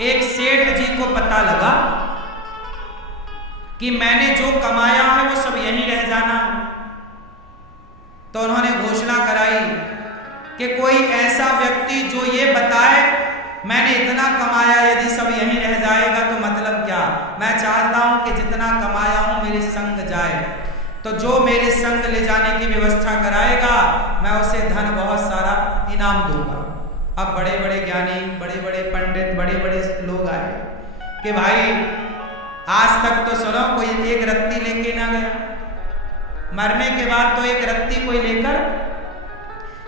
एक सेठ जी को पता लगा कि मैंने जो कमाया है वो सब यहीं रह जाना है, तो उन्होंने घोषणा कराई कि कोई ऐसा व्यक्ति जो ये बताए मैंने इतना कमाया, यदि सब यहीं रह जाएगा तो मतलब क्या। मैं चाहता हूं कि जितना कमाया हूं मेरे संग जाए, तो जो मेरे संग ले जाने की व्यवस्था कराएगा मैं उसे धन बहुत सारा इनाम दूंगा। अब बड़े बड़े ज्ञानी, बड़े बड़े पंडित, बड़े बड़े लोग आए कि भाई आज तक तो सुनो कोई एक रत्ती लेके ना गया, मरने के बाद तो एक रत्ती कोई लेकर,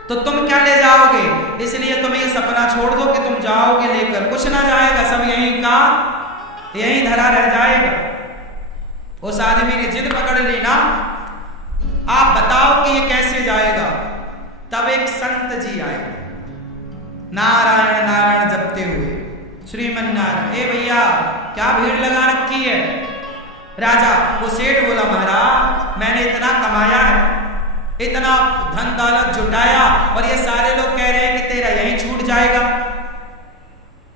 तो तुम क्या ले जाओगे, इसलिए तुम ये सपना छोड़ दो कि तुम जाओगे लेकर, कुछ ना जाएगा, सब यहीं का यहीं धरा रह जाएगा। उस आदमी ने जिद पकड़ ली ना, आप बताओ कि ये कैसे जाएगा। तब एक संत जी आए, नारायण नारायण जपते हुए, श्रीमन नारायण। ए भैया क्या भीड़ लगा रखी है। राजा वो सेठ बोला, महाराज मैंने इतना कमाया है, इतना धन दौलत जुटाया, और ये सारे लोग कह रहे हैं कि तेरा यहीं छूट जाएगा।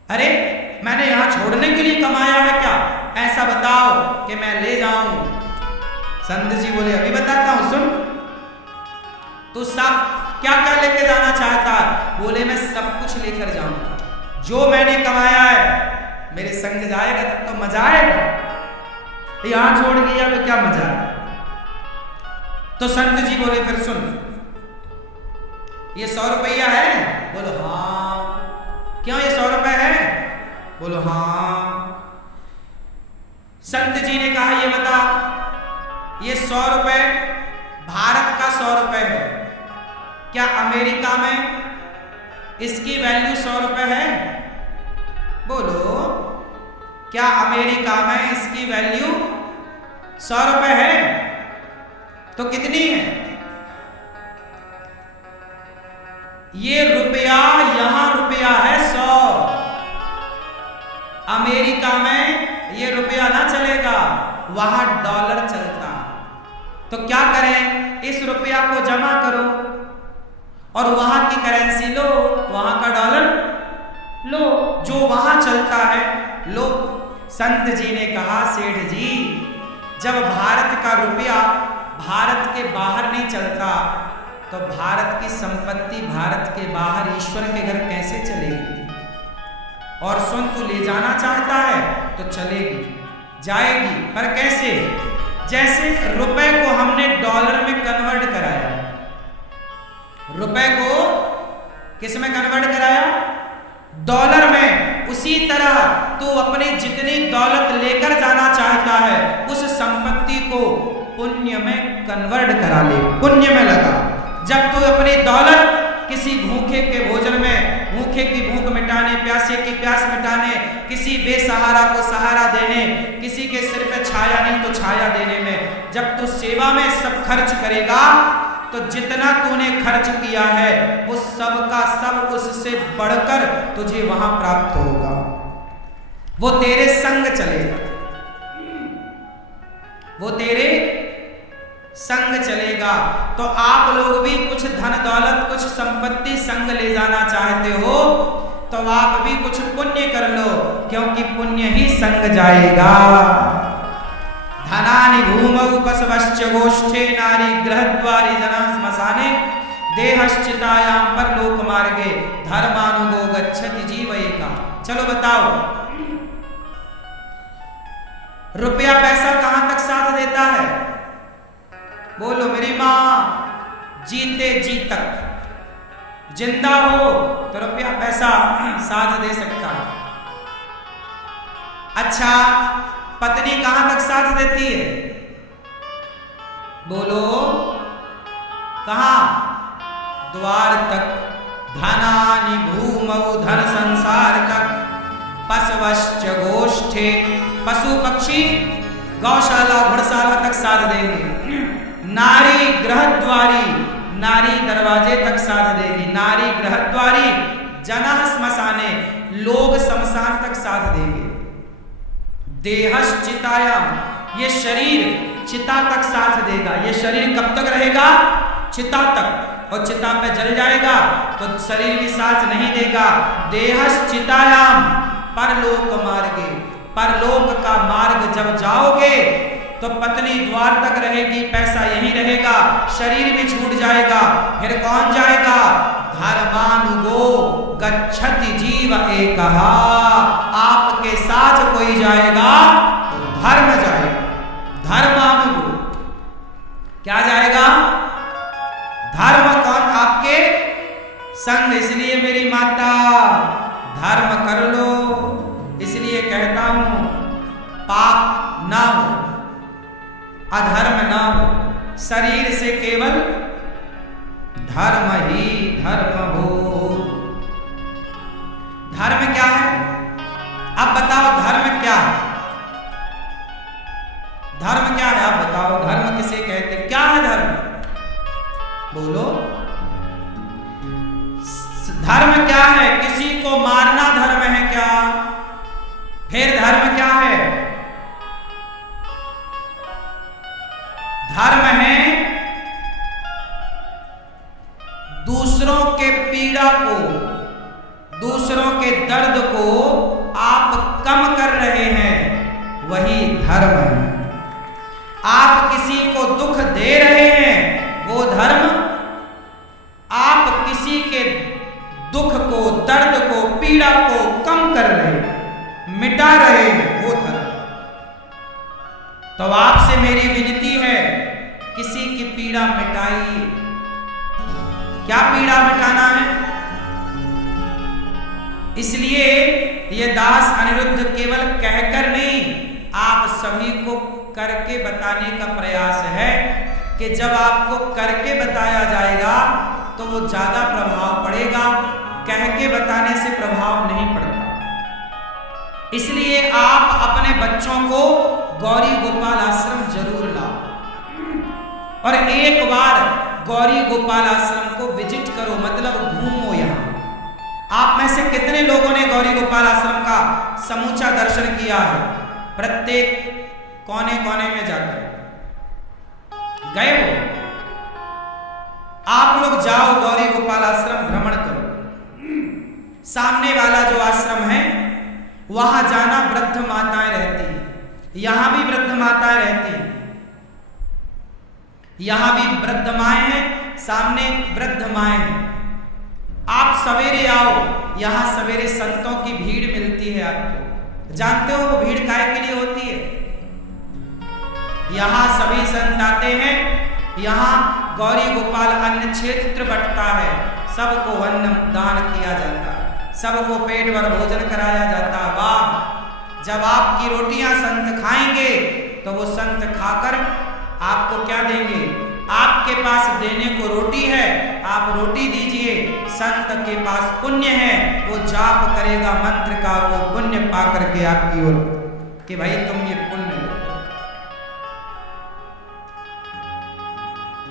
अरे मैंने यहां छोड़ने के लिए कमाया है क्या, ऐसा बताओ कि मैं ले जाऊं। संत जी बोले, अभी बताता हूं, सुन। तू सब क्या क्या लेके जाना चाहता है। बोले, मैं सब कुछ लेकर जाऊंगा, जो मैंने कमाया है मेरे संग जाएगा तब तो मजा आएगा, यहां छोड़ गया तो क्या मजा है। तो संत जी बोले, फिर सुन, ये 100 रुपया है। बोलो हाँ। क्यों ये 100 रुपए है। बोलो हाँ। संत जी ने कहा, ये बता, ये 100 रुपए भारत का 100 रुपए है, क्या अमेरिका में इसकी वैल्यू 100 रुपए है। बोलो, क्या अमेरिका में इसकी वैल्यू 100 रुपए है। तो कितनी है। ये रुपया, यहां रुपया है 100, अमेरिका में ये रुपया ना चलेगा, वहां डॉलर चलता। तो क्या करें, इस रुपया को जमा करो और वहां की करेंसी लो, वहां का डॉलर लो, जो वहां चलता है लो। संत जी ने कहा, सेठ जी जब भारत का रुपया भारत के बाहर नहीं चलता, तो भारत की संपत्ति भारत के बाहर ईश्वर के घर कैसे चलेगी। और सुन, तू ले जाना चाहता है तो चलेगी, जाएगी, पर कैसे। जैसे रुपए को हमने डॉलर में कन्वर्ट कराया, रुपए को किस में कन्वर्ट कराया, डॉलर में, उसी तरह तू अपनी जितनी दौलत लेकर जाना चाहता है उस संपत्ति को पुण्य में कन्वर्ट करा ले, पुण्य में लगा। जब तू अपनी दौलत किसी भूखे के भोजन में, भूखे की भूख मिटाने, प्यासे की प्यास मिटाने, किसी बेसहारा को सहारा देने, किसी के सिर पे छाया नहीं तो छाया देने में, जब तू सेवा में सब खर्च करेगा तो जितना तूने खर्च किया है उस सब का सब उससे बढ़कर तुझे वहां प्राप्त होगा, वो तेरे संग चलेगा, वो तेरे संग चलेगा। तो आप लोग भी कुछ धन दौलत, कुछ संपत्ति संग ले जाना चाहते हो तो आप भी कुछ पुण्य कर लो, क्योंकि पुण्य ही संग जाएगा। धनानि भूमौ पशवश्च गोष्ठे नारी गृहद्वारी जना श्मशाने देहश्चितायां परलोक मार्गे धर्मानुगो गच्छति जीवयेका। चलो बताओ, रुपया पैसा कहां तक साथ देता है। बोलो मेरी मां, जीते जी तक, जिंदा हो तो रुपया पैसा साथ दे सकता है। अच्छा, पत्नी कहां तक साथ देती है। बोलो कहां, द्वार तक। धनानि भूमौ, धन संसार तक। पशवश्च गोष्ठे, पशु पक्षी गौशाला घुड़शाला तक साथ देंगे। नारी गृहद्वारी, नारी दरवाजे तक साथ देगी। नारी गृहद्वारी, जनः श्मशाने, लोग शमशान तक साथ देंगे। देहश्चितायां, ये शरीर चिता तक साथ देगा। ये शरीर कब तक रहेगा, चिता तक, और चिता पे जल जाएगा तो शरीर भी साथ नहीं देगा। देहश्चितायां, परलोक परलोक का मार्ग जब जाओगे तो पत्नी द्वार तक रहेगी, पैसा यहीं रहेगा, शरीर भी छूट जाएगा, फिर कौन जाएगा? धर्मानुगो गच्छति जीव एकहा, आपके साथ कोई जाएगा तो धर्म जाएगा। धर्मानुगो क्या जाएगा? धर्म कौन? आपके संग। इसलिए मेरी माता धर्म कर लो, इसलिए कहता हूं पाप ना हो, अधर्म ना हो, शरीर से केवल धर्म ही धर्म हो। धर्म क्या है? अब बताओ धर्म क्या है? धर्म क्या है? आप बताओ धर्म किसे कहते? क्या है धर्म? बोलो। धर्म क्या है? किसी को मारना धर्म है क्या? फिर धर्म क्या है? धर्म है दूसरों के पीड़ा को, दूसरों के दर्द को आप कम कर रहे हैं, वही धर्म है। आप किसी को दुख दे रहे हैं, वो धर्म। आप किसी के दुख को, दर्द को, पीड़ा को कम कर रहे हैं, मिटा रहे हैं, वो धर्म। तो आपसे मेरी विनती है, किसी की पीड़ा मिटाइए। क्या पीड़ा मिटाना है? इसलिए ये दास अनिरुद्ध केवल कहकर नहीं, आप सभी को करके बताने का प्रयास है कि जब आपको करके बताया जाएगा तो वो ज्यादा प्रभाव पड़ेगा, कह के बताने से प्रभाव नहीं पड़ता। इसलिए आप अपने बच्चों को गौरी गोपाल आश्रम जरूर लाओ और एक बार गौरी गोपाल आश्रम को विजिट करो, मतलब घूमो। यहाँ आप में से कितने लोगों ने गौरी गोपाल आश्रम का समूचा दर्शन किया है? प्रत्येक कोने कोने में जाकर गए हो? आप लोग जाओ, गौरी गोपाल आश्रम भ्रमण करो। सामने वाला जो आश्रम है वहां जाना, वृद्ध माताएं रहती हैं, यहां भी वृद्ध माताएं रहती हैं, यहां भी वृद्ध माएं हैं, सामने वृद्ध माएं हैं। आप सवेरे आओ, यहां सवेरे संतों की भीड़ मिलती है आपको। जानते हो वो भीड़ काहे के लिए होती है? यहां सभी संत आते हैं, यहां गौरी गोपाल अन्न क्षेत्र बंटता है, सबको अन्न दान किया जाता है, सबको पेट भर भोजन कराया जाता है। वाह! जब आपकी रोटियां संत खाएंगे तो वो संत खाकर आपको क्या देंगे? आपके पास देने को रोटी है, आप रोटी दीजिए। संत के पास पुण्य है, वो जाप करेगा मंत्र का, वो पुण्य पा करके आपकी ओर कि भाई तुम ये पुण्य लो।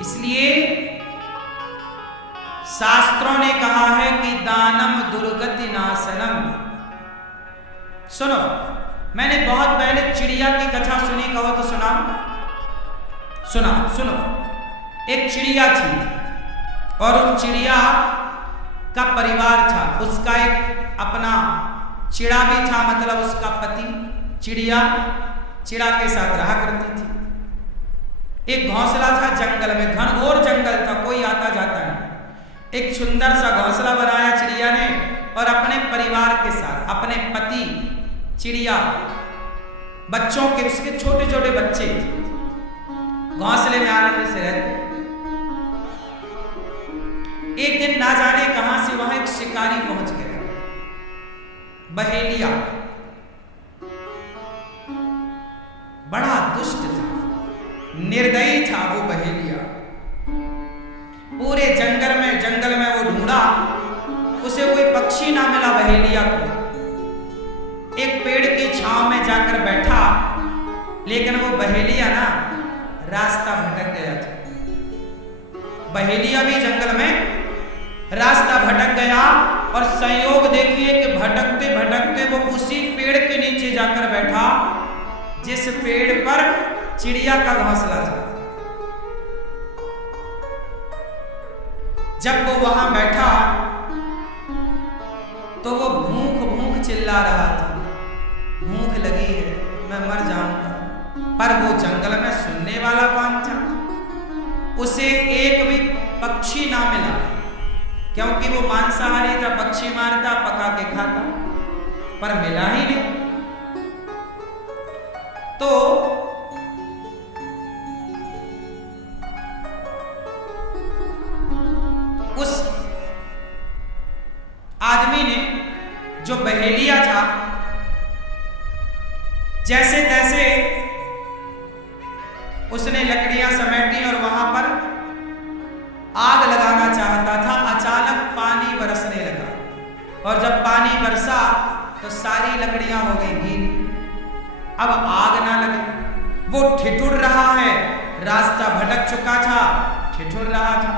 इसलिए शास्त्रों ने कहा है कि दानम दुर्गति नाशनम। सुनो, मैंने बहुत पहले चिड़िया की कथा सुनी, कहो तो सुना। सुनो, एक चिड़िया थी और उस चिड़िया का परिवार था, उसका एक अपना चिड़ा भी था, मतलब उसका पति। चिड़िया चिड़ा के साथ रहा करती थी। एक घोंसला था जंगल में, घनघोर जंगल था, कोई आता जाता नहीं। एक सुंदर सा घोंसला बनाया चिड़िया ने और अपने परिवार के साथ, अपने पति, चिड़िया, बच्चों के, उसके छोटे छोटे बच्चे घोंसले में आनंद से रहते। एक दिन ना जाने कहां से वहां एक शिकारी पहुंच गया, बहेलिया। बड़ा दुष्ट था, निर्दयी था वो बहेलिया। पूरे जंगल में वो ढूंढा, उसे कोई पक्षी ना मिला बहेलिया को। एक पेड़ की छांव में जाकर बैठा, लेकिन वो बहेलिया ना रास्ता भटक गया था। बहेलिया भी जंगल में रास्ता भटक गया और संयोग देखिए कि भटकते भटकते वो उसी पेड़ के नीचे जाकर बैठा जिस पेड़ पर चिड़िया का घोंसला था। जब वो वहां बैठा तो वो भूख भूख चिल्ला रहा था। भूख लगी है, मैं मर जाऊंगा। पर वो जंगल में सुनने वाला कौन था? उसे एक भी पक्षी ना मिला, क्योंकि वो मांसाहारी था, पक्षी मारता, पका के खाता, पर मिला ही नहीं। तो उस आदमी ने, जो बहेलिया था, जैसे तैसे उसने लकड़ियां समेटी और वहां पर आग लगाना चाहता था। अचानक पानी बरसने लगा, और जब पानी बरसा तो सारी लकड़ियां हो गई गीली। अब आग ना लगे। वो ठिठुर रहा है, रास्ता भटक चुका था, ठिठुर रहा था।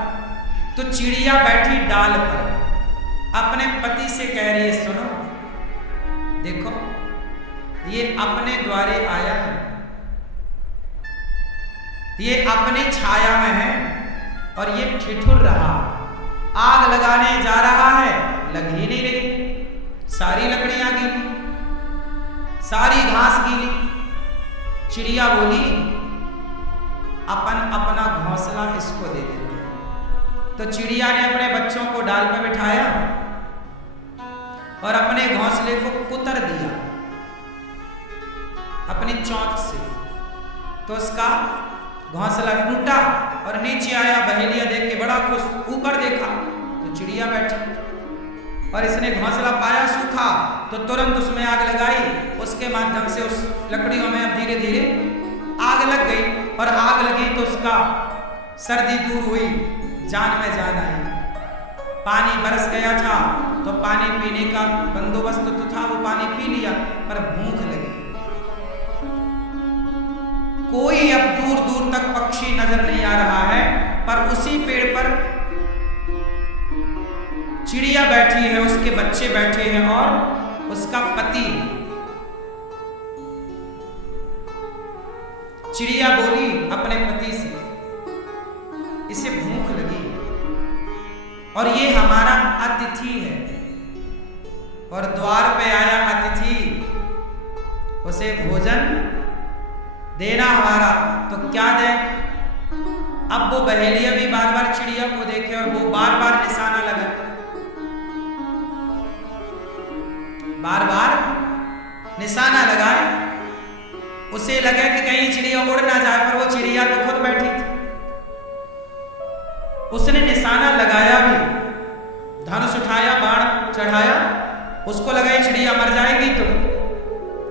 तो चिड़िया बैठी डाल पर अपने पति से कह रही है, सुनो, देखो ये अपने द्वारे आया है, ये अपनी छाया में है, और ये ठिठुर रहा, आग लगाने जा रहा है, लग ही नहीं रही, सारी लकड़ियां गीली, सारी घास गीली। चिड़िया बोली, अपन अपना घोंसला इसको दे देते। तो चिड़िया ने अपने बच्चों को डाल पर बिठाया और अपने घोंसले को कुतर दिया अपनी चोंच से। तो उसका घोंसला टूटा और नीचे आया। बहेलिया देख के बड़ा खुश, ऊपर देखा तो चिड़िया बैठी, और इसने घोंसला पाया सूखा, तो तुरंत उसमें आग लगाई। उसके माध्यम से उस लकड़ियों में अब धीरे धीरे आग लग गई, और आग लगी तो उसका सर्दी दूर हुई, जान में जान आई। पानी बरस गया था, तो पानी पीने का बंदोबस्त तो था, वो पानी पी लिया, पर भूख लगी। कोई अब दूर दूर तक पक्षी नजर नहीं आ रहा है, पर उसी पेड़ पर चिड़िया बैठी है, उसके बच्चे बैठे हैं और उसका पति। चिड़िया बोली अपने पति से, इसे भूख लगी और ये हमारा अतिथि है, और द्वार पे आया अतिथि, उसे भोजन देना हमारा, तो क्या दे? अब वो बहेलिया भी बार बार चिड़िया को देखे और वो बार बार निशाना लगा, बार बार निशाना लगाए। उसे लगे कि कहीं चिड़िया उड़ ना जाए, पर वो चिड़िया तो खुद बैठी थी। उसने निशाना लगाया भी, धनुष उठाया, बाण चढ़ाया, उसको लगा ये चिड़िया मर जाएगी तो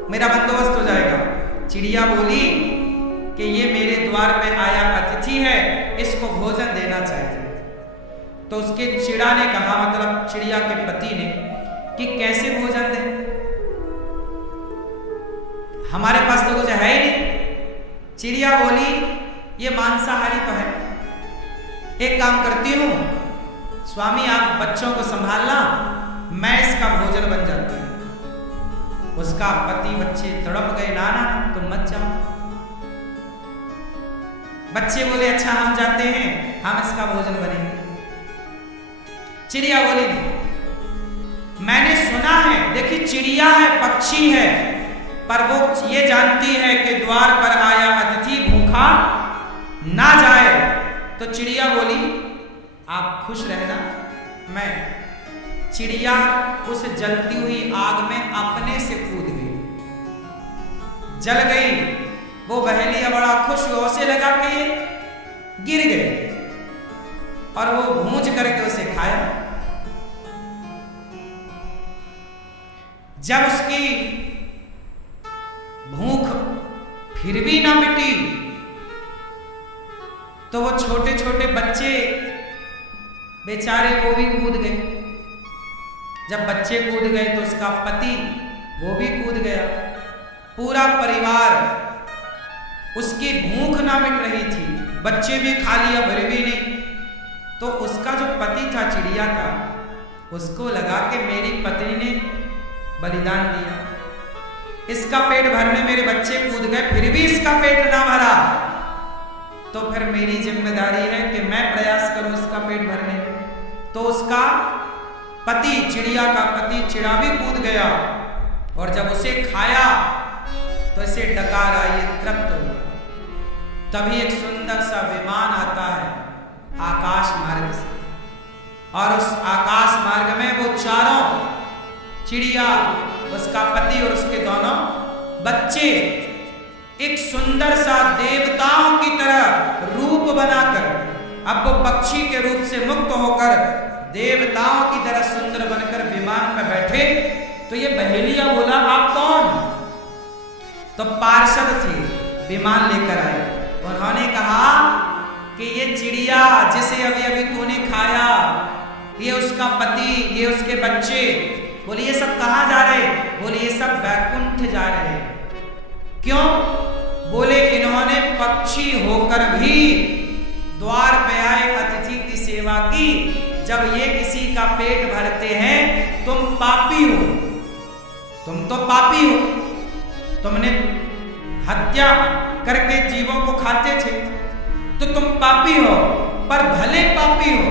मेरा बंदोबस्त हो जाएगा। चिड़िया बोली कि ये मेरे द्वार पे आया अतिथि है, इसको भोजन देना चाहिए। तो उसके चिड़ा ने कहा, मतलब चिड़िया के पति ने, कि कैसे भोजन दे, हमारे पास तो कुछ है ही नहीं। चिड़िया बोली, ये मांसाहारी तो है, एक काम करती हूं, स्वामी आप बच्चों को संभालना, मैं इसका भोजन बन जाती हूं। उसका पति बच्चे तड़प गए, नाना तुम मत जाओ। बच्चे बोले अच्छा हम जाते हैं, हम इसका भोजन बनेंगे। चिड़िया बोली नहीं, मैंने सुना है, देखिए चिड़िया है, पक्षी है, पर वो ये जानती है कि द्वार पर आया अतिथि भूखा ना जाए। तो चिड़िया बोली आप खुश रहना, मैं। चिड़िया उस जलती हुई आग में अपने से कूद गई, जल गई। वो बहेलिया बड़ा खुश हुआ, उसे लगा कि ये गिर गए, और वो भूंज करके उसे खाया। जब उसकी भूख फिर भी ना मिटी, तो वो छोटे छोटे बच्चे बेचारे वो भी कूद गए। जब बच्चे कूद गए तो उसका पति वो भी कूद गया। पूरा परिवार, उसकी भूख ना मिट रही थी, बच्चे भी खा लिया, भरे भी नहीं। तो उसका जो पति था चिड़िया का, उसको लगा कि मेरी पत्नी ने बलिदान दिया, इसका पेट भरने मेरे बच्चे कूद गए, फिर भी इसका पेट ना भरा, तो फिर मेरी जिम्मेदारी है कि मैं प्रयास करूं इसका पेट भरने। तो उसका पति, चिड़िया का पति चिड़ा भी कूद गया और जब उसे खाया तो इसे डकार आई, तृप्त हुआ। तभी एक सुंदर सा विमान आता है आकाश मार्ग से, और उस आकाश मार्ग में वो चारों चिड़िया, उसका पति और उसके दोनों बच्चे एक सुंदर सा देवताओं की तरह रूप बनाकर, अब वो पक्षी के रूप से मुक्त होकर देवताओं की तरह सुंदर बनकर विमान में बैठे। तो ये बहेलिया बोला, आप कौन? तो पार्षद थे, विमान लेकर आए। उन्होंने कहा कि ये चिड़िया जिसे अभी अभी तूने खाया, ये उसका पति, ये उसके बच्चे। बोले ये सब कहाँ जा रहे? बोले ये सब वैकुंठ जा रहे हैं। क्यों? बोले इन्होंने पक्षी होकर भी द्वार पे आए अतिथि की सेवा की। जब ये किसी का पेट भरते हैं, तुम पापी हो, तुम तो पापी हो, तुमने हत्या करके जीवों को खाते थे तो तुम पापी हो, पर भले पापी हो।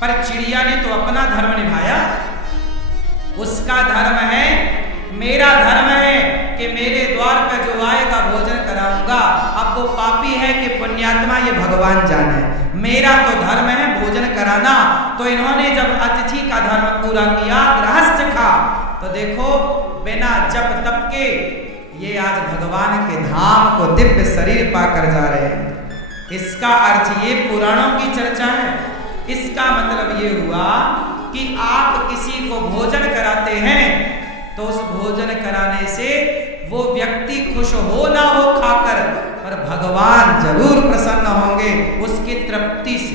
पर चिड़िया ने तो अपना धर्म निभाया, उसका धर्म है, मेरा धर्म है कि मेरे द्वार पर जो आएगा भोजन कराऊंगा। अब वो पापी है कि पुण्यात्मा, ये भगवान जाने। मेरा तो धर्म है भोजन कराना। तो इन्होंने जब अतिथि का धर्म पूरा किया, गृहस्थ खा, तो देखो बिना जप तप के ये आज भगवान के धाम को दिव्य शरीर पाकर जा रहे हैं। इसका अर्थ ये पुराणों की चर्चा है। इसका मतलब ये हुआ कि आप किसी को भोजन कराते हैं तो उस भोजन कराने से वो व्यक्ति खुश हो ना हो खाकर, पर भगवान जरूर प्रसन्न होंगे उसकी तृप्ति से।